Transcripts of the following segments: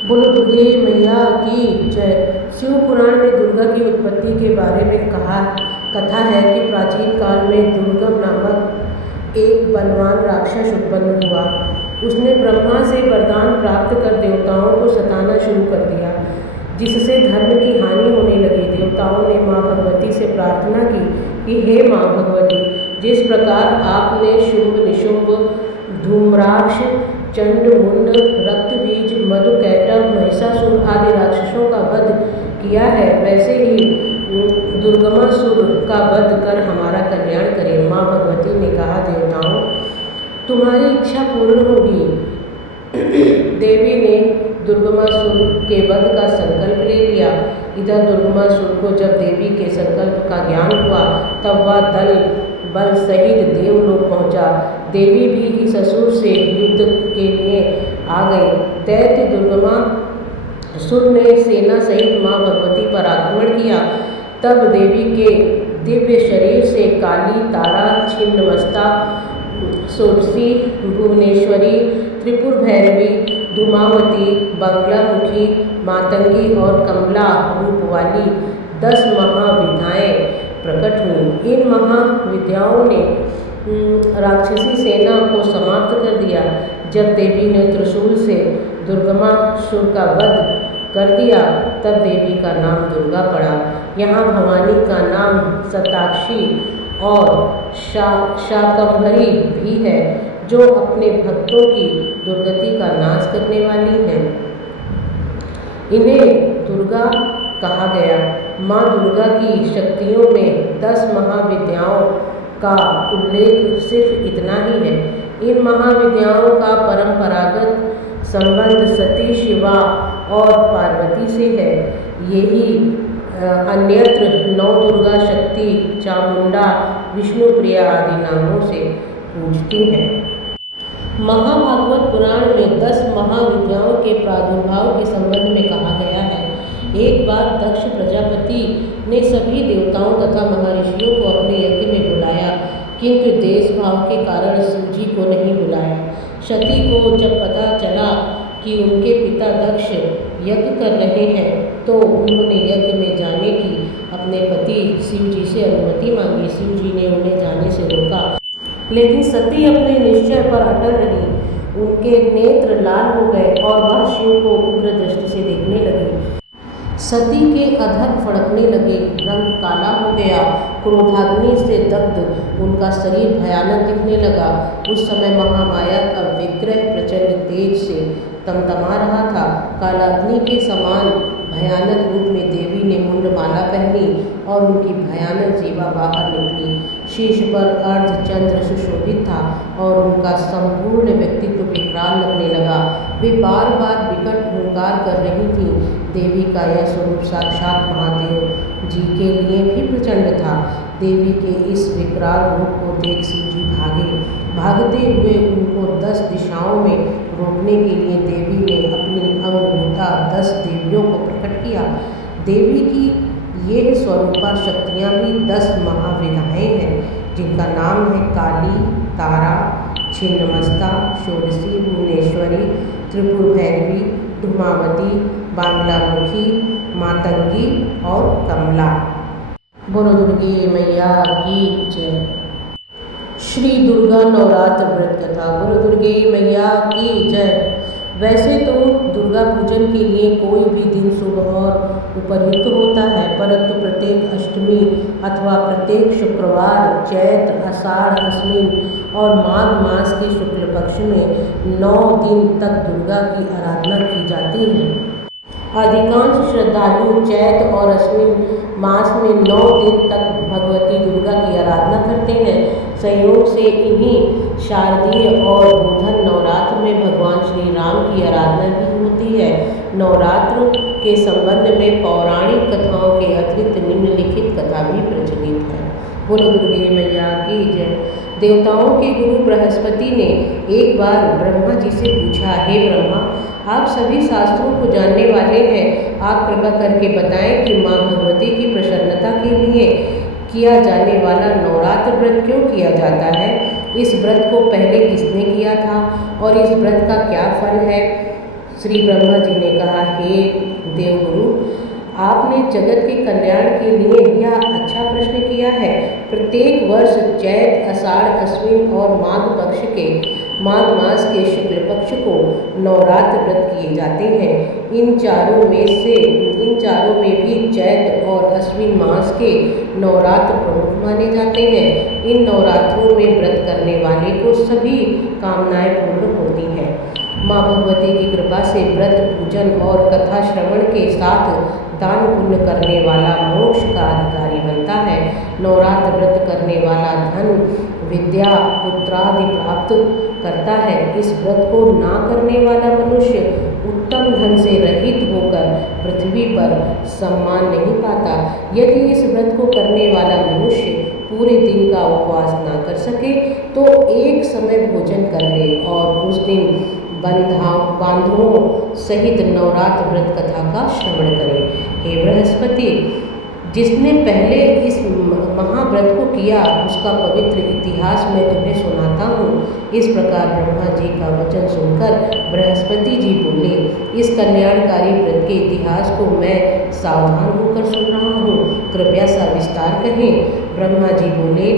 बोलो दुर्गे मैया की जय। शिव पुराण में दुर्गा की उत्पत्ति के बारे में कथा है कि प्राचीन काल में दुर्गम नामक एक बलवान राक्षस उत्पन्न हुआ। उसने ब्रह्मा से वरदान प्राप्त कर देवताओं को सताना शुरू कर दिया, जिससे धर्म की हानि होने लगी। देवताओं ने माँ भगवती से प्रार्थना की कि हे माँ भगवती, जिस प्रकार आपने शुंभ निशुंभ धूम्राक्ष चंड मुंड रक्तबीज मधुकैटभ महिषासुर आदि राक्षसों का वध किया है, वैसे ही दुर्गमासुर का वध कर हमारा कल्याण करें। माँ भगवती ने कहा, देवताओं, तुम्हारी इच्छा पूर्ण होगी। देवी ने दुर्गमासुर के वध का संकल्प ले लिया। इधर दुर्गमासुर को जब देवी के संकल्प का ज्ञान हुआ, तब वह दल बल सहित देवलोक पहुंचा। देवी भी इस असुर से युद्ध के लिए आ गई। दैत्य दुर्गमासुर ने सेना सहित माँ भगवती पर आक्रमण किया। तब देवी के दिव्य शरीर से काली, तारा, छिन्नमस्ता, षोडशी, भुवनेश्वरी, त्रिपुर भैरवी, धूमावती, बंगलामुखी, मातंगी और कमला रूप वाली 10 महाविद्याएं प्रकट हुई। इन महाविद्याओं ने राक्षसी सेना को समाप्त कर दिया। जब देवी ने त्रिशूल से दुर्गमासुर का वध कर दिया, तब देवी का नाम दुर्गा पड़ा। यहाँ भवानी का नाम शताक्षी और शाकंभरी भी है, जो अपने भक्तों की दुर्गति का नाश करने वाली हैं। इन्हें दुर्गा कहा गया। माँ दुर्गा की शक्तियों में 10 महाविद्याओं का उल्लेख सिर्फ इतना ही है। इन महाविद्याओं का परंपरागत संबंध सती, शिवा और पार्वती से है। यही अन्यत्र नौ दुर्गा शक्ति, चामुंडा, विष्णुप्रिया आदि नामों से पूजती हैं। महाभागवत पुराण में 10 महाविद्याओं के प्रादुर्भाव के संबंध में कहा गया है। एक बार दक्ष प्रजापति ने सभी देवताओं तथा महर्षियों को अपने यज्ञ में बुलाया, किंतु देश भाव के कारण शिव जी को नहीं बुलाया। सती को जब पता चला कि उनके पिता दक्ष यज्ञ कर रहे हैं, तो उन्होंने यज्ञ में जाने की अपने पति शिव जी से अनुमति मांगी। शिव जी ने उन्हें जाने से रोका, लेकिन सती अपने निश्चय पर अटल रही। उनके नेत्र लाल हो गए और वह शिव को उग्र दृष्टि से देखने लगी। सती के अधर फड़कने लगे, रंग काला हो गया, क्रोधाग्नि से दग्ध उनका शरीर भयानक दिखने लगा। उस समय महामाया का विग्रह प्रचंड तेज से तमतमा रहा था। कालाग्नि के समान भयानक रूप में देवी ने मुंडमाला पहनी और उनकी भयानक जीवा बाहर निकली। शीश पर अर्धचंद्र सुशोभित था और उनका संपूर्ण व्यक्तित्व विकराल लगने लगा। वे बार बार विकट हुंकार कर रही थीं। देवी का यह स्वरूप साक्षात महादेव जी के लिए भी प्रचंड था। देवी के इस विकराल रूप को देख शिव जी भागे। भागते हुए उनको 10 दिशाओं में रोकने के लिए देवी ने अपनी अंगभूता 10 देवियों को प्रकट किया। देवी की ये स्वरूपा शक्तियाँ भी 10 महाविद्याएँ हैं, जिनका नाम है काली, तारा, छिन्नमस्ता, षोडशी, भुवनेश्वरी, त्रिपुर भैरवी, धूमावती, बांग्लामुखी, मातंगी और कमला। बोलो दुर्गे मैया की जय। श्री दुर्गा नवरात्र व्रत कथा। बोलो दुर्गे मैया की जय। वैसे तो दुर्गा पूजन के लिए कोई भी दिन शुभ और उपयुक्त होता है, परंतु प्रत्येक अष्टमी अथवा प्रत्येक शुक्रवार, चैत्र, आषाढ़, अश्विन और माघ मास के शुक्ल पक्ष में 9 दिन तक दुर्गा की आराधना की जाती है। अधिकांश श्रद्धालु चैत्र और अश्विन मास में 9 दिन तक भगवती दुर्गा की आराधना करते हैं। संयोग से इन्हीं शारदीय और गोधन नवरात्र में भगवान श्री राम की आराधना भी होती है। नवरात्र के संबंध में पौराणिक कथाओं के अतिरिक्त निम्नलिखित कथा भी प्रचलित है। बोलो दुर्गे मैया की जय। देवताओं के गुरु बृहस्पति ने एक बार ब्रह्मा जी से पूछा, हे ब्रह्मा, आप सभी शास्त्रों को जानने वाले हैं, आप कृपा करके बताएं कि माँ भगवती की प्रसन्नता के लिए किया जाने वाला नवरात्र व्रत क्यों किया जाता है? इस व्रत को पहले किसने किया था और इस व्रत का क्या फल है? श्री ब्रह्मा जी ने कहा, हे देवगुरु, आपने जगत के कल्याण के लिए यह अच्छा प्रश्न किया है। प्रत्येक वर्ष चैत, आषाढ़, अश्विन और माघ मास के शुक्ल पक्ष को नवरात्र व्रत किए जाते हैं। इन चारों में भी चैत और अश्विन मास के नवरात्र प्रमुख माने जाते हैं। इन नवरात्रों में व्रत करने वाले को सभी कामनाएं पूर्ण होती हैं। माँ भगवती की कृपा से व्रत, पूजन और कथा श्रवण के साथ दान पुण्य करने वाला मोक्ष का अधिकारी बनता है। नवरात्र व्रत करने वाला धन, विद्या, पुत्रादि प्राप्त करता है। इस व्रत को ना करने वाला मनुष्य उत्तम धन से रहित होकर पृथ्वी पर सम्मान नहीं पाता। यदि इस व्रत को करने वाला मनुष्य पूरे दिन का उपवास ना कर सके तो एक समय भोजन कर ले और उस दिन बांधवों सहित नवरात्र व्रत कथा का श्रवण करें। हे बृहस्पति, जिसने पहले इस महाव्रत को किया उसका पवित्र इतिहास मैं तुम्हें सुनाता हूँ। इस प्रकार ब्रह्मा जी का वचन सुनकर बृहस्पति जी बोले, इस कल्याणकारी व्रत के इतिहास को मैं सावधान होकर सुन रहा हूँ, कृपया सविस्तार कहें। ब्रह्मा जी बोले,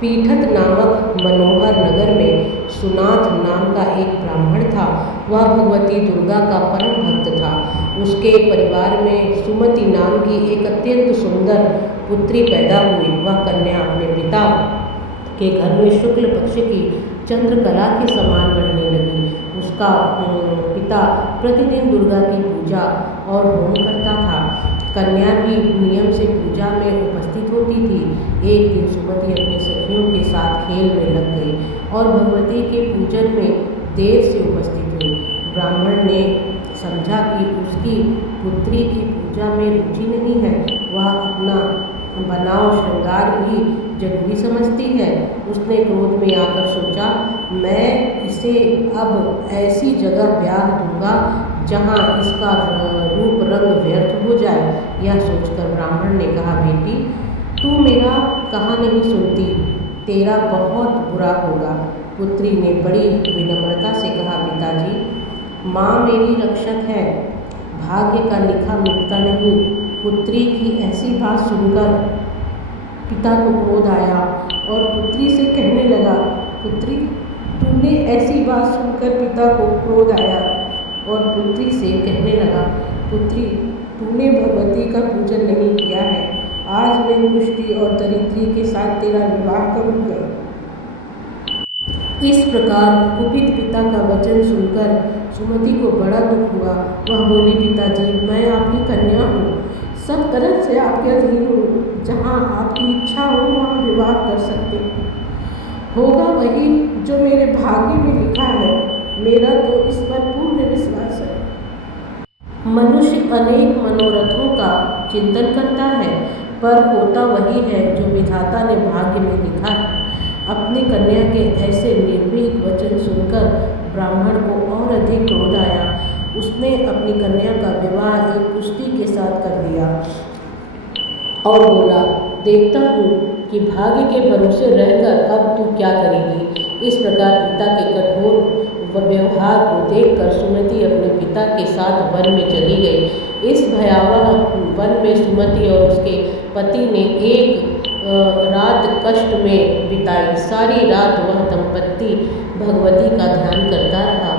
पीठत नामक मनोहर नगर में सुनाथ नाम का एक ब्राह्मण था। वह भगवती दुर्गा का परम भक्त था। उसके परिवार में सुमति नाम की एक अत्यंत सुंदर पुत्री पैदा हुई। वह कन्या अपने पिता के घर में शुक्ल पक्ष की चंद्रकला के समान बढ़ने लगी। उसका पिता प्रतिदिन दुर्गा की पूजा और होम करता था। कन्या भी नियम से पूजा में उपस्थित होती थी। एक दिन सुमति अपने सखियों के साथ खेल में लग गई और भगवती के पूजन में देर से उपस्थित हुई। ब्राह्मण ने समझा कि उसकी पुत्री की पूजा में रुचि नहीं है, वह अपना बनाव श्रृंगार ही जरूरी समझती है। उसने क्रोध में आकर सोचा, मैं इसे अब ऐसी जगह ब्याह दूंगा जहाँ इसका रूप रंग व्यर्थ हो जाए। यह सोचकर ब्राह्मण ने कहा, बेटी, तू मेरा कहा नहीं सुनती, तेरा बहुत बुरा होगा। पुत्री ने बड़ी विनम्रता से कहा, पिताजी, माँ मेरी रक्षक है, भाग्य का लिखा मिटता नहीं। पुत्री की ऐसी बात सुनकर पिता को क्रोध आया और पुत्री से कहने लगा, पुत्री, तूने ऐसी बात सुनकर पिता को क्रोध आया और पुत्री से कहने लगा, पुत्री, तूने भगवती का पूजन नहीं किया है। आज मैं पुष्टि और दरिद्री के साथ तेरा विवाह करूँगा। इस प्रकार कुपित पिता का वचन सुनकर सुमति को बड़ा दुख हुआ। वह बोली, पिताजी, मैं आपकी कन्या हूँ, सब तरह से आपके अधीन हूँ। जहाँ आपकी इच्छा हो वहाँ विवाह कर सकते होगा वही जो मेरे भाग्य में लिखा है। मेरा तो इस पर पूर्ण विश्वास है। मनुष्य अनेक मनोरथों का चिंतन करता है, पर होता वही है जो विधाता ने भाग्य में लिखा है। अपनी कन्या के ऐसे निर्भीक वचन सुनकर ब्राह्मण को और अधिक क्रोध आया। उसने अपनी कन्या का विवाह एक कुश्ती के साथ कर दिया और बोला, देखता हूँ कि भाग्य के भरोसे रहकर अब तू क्या करेगी। इस प्रकार पिता के कठोर व्यवहार को देखकर सुमति अपने पिता के साथ वन में चली गई। इस भयावह वन में सुमति और उसके पति ने एक रात कष्ट में बिताई। सारी रात वह दंपत्ति भगवती का ध्यान करता रहा।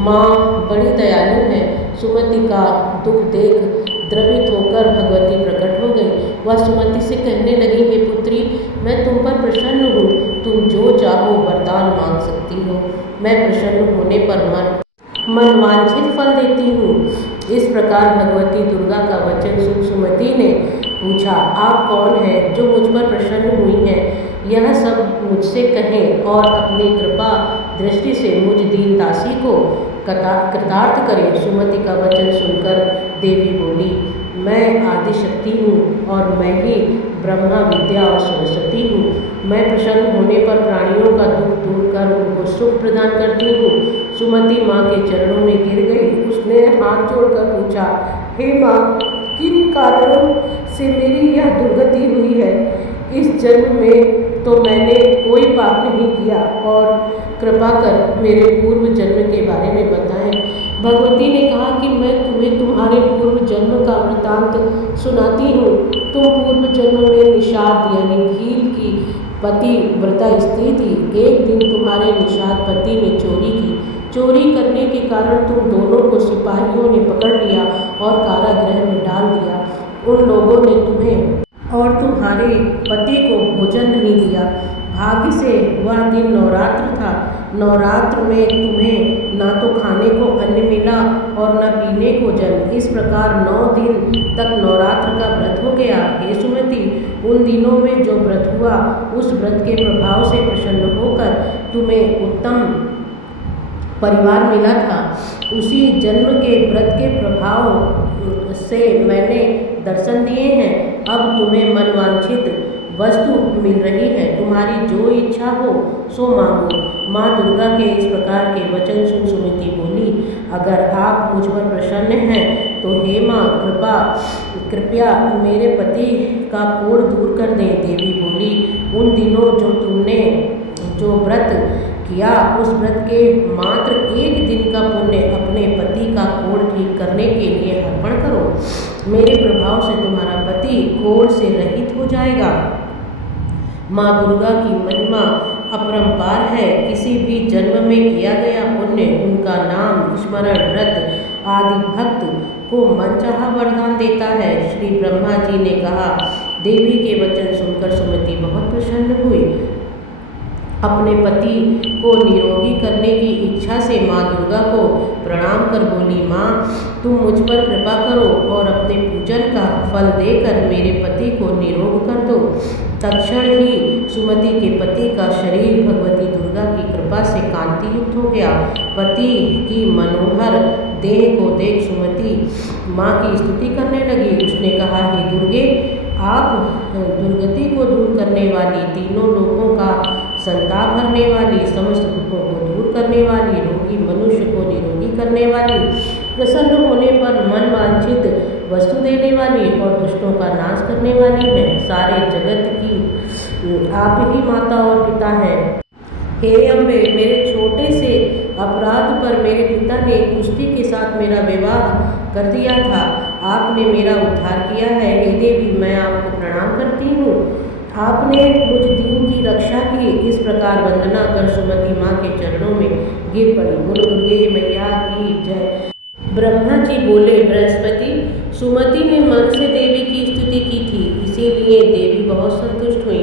माँ बड़ी दयालु है। सुमति का दुख देख द्रवित होकर भगवती प्रकट हो गई। वह सुमति से कहने लगी, हे पुत्री, मैं तुम पर प्रसन्न हूँ, तुम जो चाहो वरदान मांग सकती हो। मैं प्रसन्न होने पर मनवांछित फल देती हूँ। इस प्रकार भगवती दुर्गा का वचन सुन सुमति ने पूछा, आप कौन हैं जो मुझ पर प्रसन्न हुई हैं? यह सब मुझसे कहें और अपनी कृपा दृष्टि से मुझ दीन दासी को कृतार्थ करें। सुमति का वचन सुनकर देवी बोली, मैं आदिशक्ति हूँ और मैं ही ब्रह्मा, विद्या और सरस्वती हूँ। मैं प्रसन्न होने पर प्राणियों का दुख दूर कर उनको सुख प्रदान करती हूँ। सुमति माँ के चरणों में गिर गई। उसने हाथ जोड़कर पूछा, हे माँ, किन कारणों से मेरी यह दुर्गति हुई है? इस जन्म में तो मैंने कोई पाप नहीं किया और कृपा कर मेरे पूर्व जन्म के बारे में बताएं। भगवती ने कहा कि मैं तुम्हें तुम्हारे पूर्व जन्म का वृतांत सुनाती हूँ। तुम पूर्व जन्म में निषाद यानी भील की पतिव्रता स्त्री थी। एक दिन तुम्हारे निषाद पति ने चोरी की। चोरी करने के कारण तुम दोनों को सिपाहियों ने पकड़ लिया और कारागृह में डाल दिया। उन लोगों ने तुम्हें और तुम्हारे पति को भोजन नहीं दिया। भाग्य से वह दिन नवरात्र था। नवरात्र में तुम्हें ना तो खाने को अन्न मिला और न पीने को जल। इस प्रकार 9 दिन तक नवरात्र का व्रत हो गया। हे सुमति, उन दिनों में जो व्रत हुआ उस व्रत के प्रभाव से प्रसन्न होकर तुम्हें उत्तम परिवार मिला था। उसी जन्म के व्रत के प्रभाव से मैंने दर्शन दिए हैं। अब तुम्हें मनवांछित वस्तु मिल रही है। तुम्हारी जो इच्छा हो सो मांगो। माँ दुर्गा के इस प्रकार के वचन सुन सुमति बोली, अगर आप मुझ पर प्रसन्न हैं तो हे माँ, कृपया मेरे पति का कोढ़ दूर कर दें। देवी बोली, उन दिनों जो तुमने जो व्रत किया उस व्रत के मात्र 1 दिन का पुण्य अपने पति का कोढ़ ठीक करने के लिए अर्पण करो। मेरे प्रभाव से तुम्हारा पति कोढ़ से रहित हो जाएगा। माँ दुर्गा की महिमा अपरंपार है। किसी भी जन्म में किया गया पुण्य, उनका नाम स्मरण, व्रत आदि भक्त को मनचाहा वरदान देता है। श्री ब्रह्मा जी ने कहा। देवी के वचन सुनकर सुमति बहुत प्रसन्न हुई। अपने पति को निरोगी करने की इच्छा से माँ दुर्गा को प्रणाम कर बोली, माँ तुम मुझ पर कृपा करो और अपने पूजन का फल देकर मेरे पति को निरोग कर दो। तत्क्षण ही सुमति के पति का शरीर भगवती दुर्गा की कृपा से कांति युक्त हो गया। पति की मनोहर देह को देख सुमति माँ की स्तुति करने लगी। उसने कहा, हे दुर्गे, आप दुर्गति को दूर करने वाली, तीनों लोकों का संताप भरने वाली, समस्त दुखों को दूर करने वाली, रोगी मनुष्य को निरोगी करने वाली, प्रसन्न होने पर मन वांछित वस्तु देने वाली और दुष्टों का नाश करने वाली है। सारे जगत की आप ही माता और पिता हैं। हे अम्बे, मेरे छोटे से अपराध पर मेरे पिता ने कुश्ती के साथ मेरा विवाह कर दिया था। आपने मेरा उद्धार किया है। हे देवी, मैं आपको प्रणाम करती हूँ। आपने मुझ दीन की रक्षा की। इस प्रकार वंदना कर सुमति माँ के चरणों में गिर पड़ी। बोलो दुर्गे मैया की जय। ब्रह्मा जी बोले, बृहस्पति, सुमति ने मन से देवी की स्तुति की थी, इसीलिए देवी बहुत संतुष्ट हुई।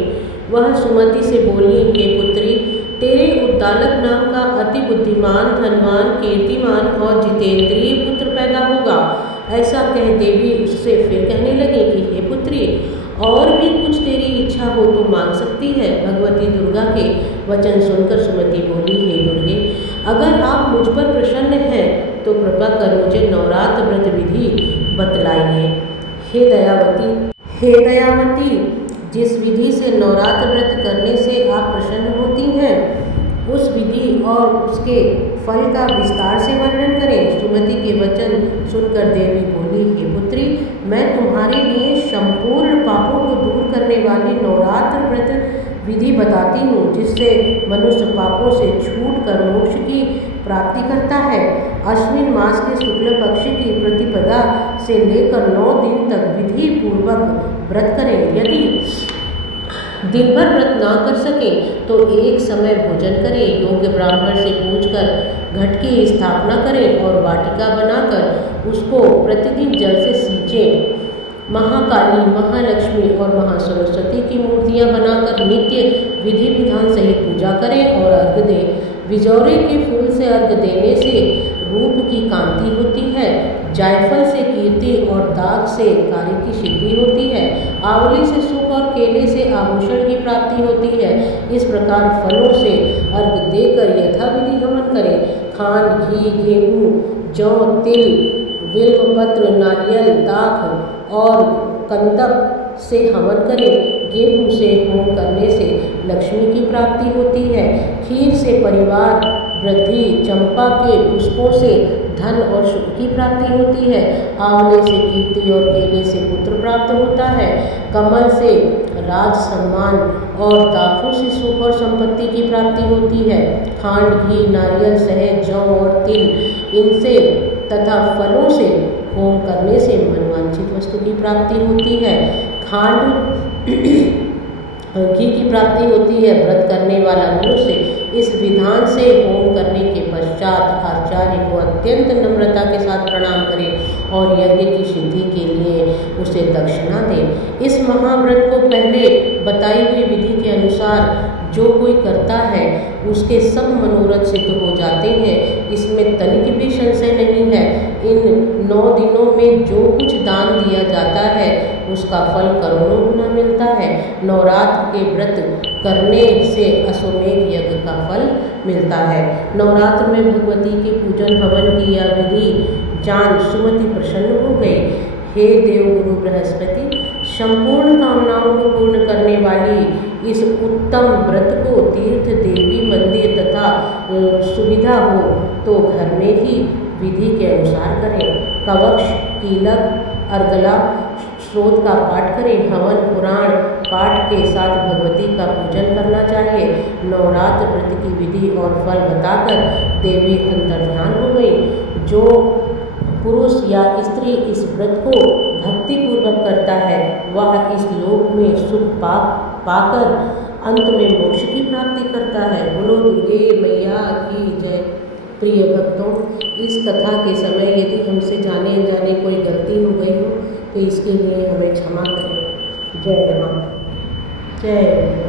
वह सुमति से बोली, हे पुत्री, तेरे उद्दालक नाम का अति बुद्धिमान, धनवान, कीर्तिमान और जितेंद्रिय पुत्र पैदा होगा। ऐसा कह देवी उससे फिर कहने लगी कि हे पुत्री, और भी कुछ तेरी इच्छा हो तो मांग सकती है। भगवती दुर्गा के वचन सुनकर सुमति बोली, हे दुर्गे, अगर आप मुझ पर प्रसन्न हैं तो कृपा कर मुझे नवरात्र व्रत विधि बतलाइए। हे दयावती, जिस विधि से नवरात्र व्रत करने से आप प्रसन्न होती हैं उस विधि और उसके फल का विस्तार से वर्णन करें। सुमति के वचन सुनकर देवी बोली, हे पुत्री, मैं तुम्हारे लिए संपूर्ण पापों को दूर करने वाली नवरात्र व्रत विधि बताती हूँ, जिससे मनुष्य पापों से छूट कर मोक्ष की प्राप्ति करता है। अश्विन मास के शुक्ल पक्ष की प्रतिपदा से लेकर 9 दिन तक विधि पूर्वक व्रत करें। यदि दिन भर व्रत ना कर सके तो एक समय भोजन करें। योग्य ब्राह्मण से पूछकर घट की स्थापना करें और वाटिका बनाकर उसको प्रतिदिन जल से सींचें। महाकाली, महालक्ष्मी और महासरस्वती की मूर्तियां बनाकर नित्य विधि विधान सहित पूजा करें और अर्घ्य दें। बिजौरे के फूल से अर्घ्य देने से रूप की कांति होती है। जायफल से कीर्ति और दाग से कार्य की सिद्धि होती है। आंवले से सुख और केले से आभूषण की प्राप्ति होती है। इस प्रकार फलों से अर्घ्य देकर यथाविधि हवन करें। खांड, घी, गेहूँ, जौ, तिल, बिल्वपत्र, नारियल, दाख और कंदक से हवन करें। गेहूँ से होम करने से लक्ष्मी की प्राप्ति होती है। खीर से परिवार वृद्धि, चंपा के पुष्पों से धन और सुख की प्राप्ति होती है। आंवले से कीर्ति और केले से पुत्र प्राप्त होता है। कमल से राज सम्मान और दाखों से सुख और संपत्ति की प्राप्ति होती है। खांड, घी, नारियल, शहद, जौ और तिल, इनसे तथा फलों से होम करने से मनवांछित वस्तु की प्राप्ति होती है। खांड घी की प्राप्ति होती है। व्रत करने वाला मनुष्य इस विधान से होम करने के पश्चात आचार्य को अत्यंत नम्रता के साथ प्रणाम करे और यज्ञ की सिद्धि के लिए उसे दक्षिणा दे। इस महाव्रत को पहले बताई हुई विधि के अनुसार जो कोई करता है उसके सब मनोरथ सिद्ध हो जाते हैं। इसमें तनिक भी संशय नहीं है। इन 9 दिनों में जो कुछ दान दिया जाता है उसका फल करोड़ों गुना मिलता है। नवरात्र के व्रत करने से अश्वमेध यज्ञ का फल मिलता है। नवरात्र में भगवती के पूजन हवन की यह विधि जान सुमति प्रसन्न हो गई। हे देवगुरु बृहस्पति, संपूर्ण कामनाओं को पूर्ण करने वाली इस उत्तम व्रत को तीर्थ, देवी मंदिर तथा सुविधा हो तो घर में ही विधि के अनुसार करें। कवच, कीलक, अर्गला स्रोत का पाठ करें। हवन पुराण पाठ के साथ भगवती का पूजन करना चाहिए। नवरात्र व्रत की विधि और फल बताकर देवी अंतर्ध्यान हो गई। जो पुरुष या स्त्री इस व्रत को भक्तिपूर्वक करता है वह इस लोक में सुख पाकर अंत में मोक्ष की प्राप्ति करता है। बोलो दुर्गे मैया की जय। प्रिय भक्तों, इस कथा के समय यदि हमसे जाने अनजाने कोई गलती हो गई हो तो इसके लिए हमें क्षमा करें। जय मां, जय।